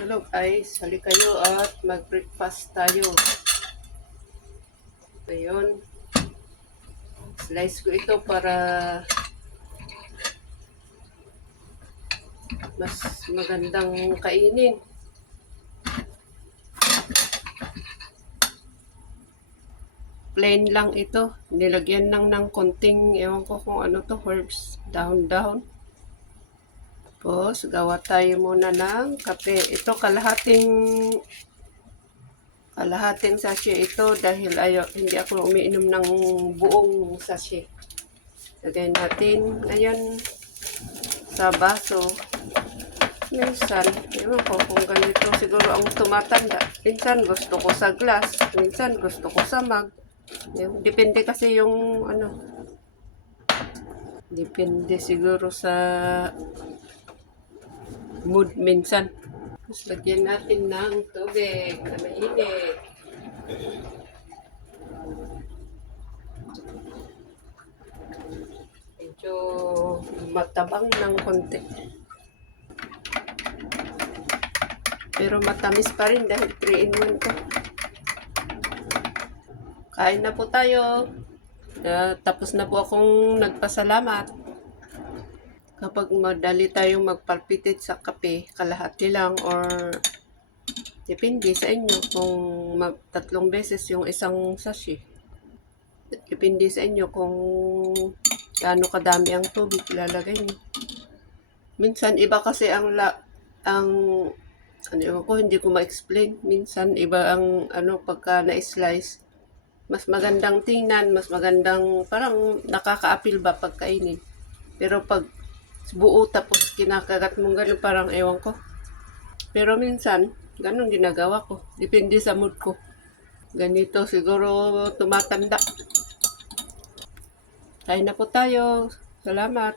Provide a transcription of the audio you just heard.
Hello guys, hali kayo at mag-breakfast tayo. Ngayon, slice ko ito para mas magandang kainin. Plain lang ito. Nilagyan lang ng konting, ewan ko kung ano to, herbs, dahon-dahon. Tapos, gawa tayo muna ng kape. Ito kalahating sachet ito dahil hindi ako umiinom ng buong sachet. Lagay natin ngayon sa baso. Minsan, ewan ko kung ganito siguro ang tumatanda. Minsan gusto ko sa glass, minsan gusto ko sa mug. Depende kasi yung depende siguro sa mood minsan. Tapos lagyan natin ng tubig na mainit. Medyo matabang ng konti. Pero matamis pa rin dahil 3-in-1 to. Kain na po tayo. Tapos na po akong nagpasalamat. Kapag madali tayong magpalpitate sa kape, kalahati lang or depende sa inyo kung 3 beses yung isang sachet. Depende sa inyo kung gaano kadami ang tubig ilalagay nyo. Minsan iba kasi hindi ko ma-explain. Minsan iba ang pagka na-slice. Mas magandang tingnan, mas magandang parang nakaka-appeal ba pagkainin. Pero pag buo tapos kinakagat mong ganun, parang ewan ko. Pero minsan, ganun ginagawa ko. Depende sa mood ko. Ganito siguro tumatanda. Kain na po tayo. Salamat.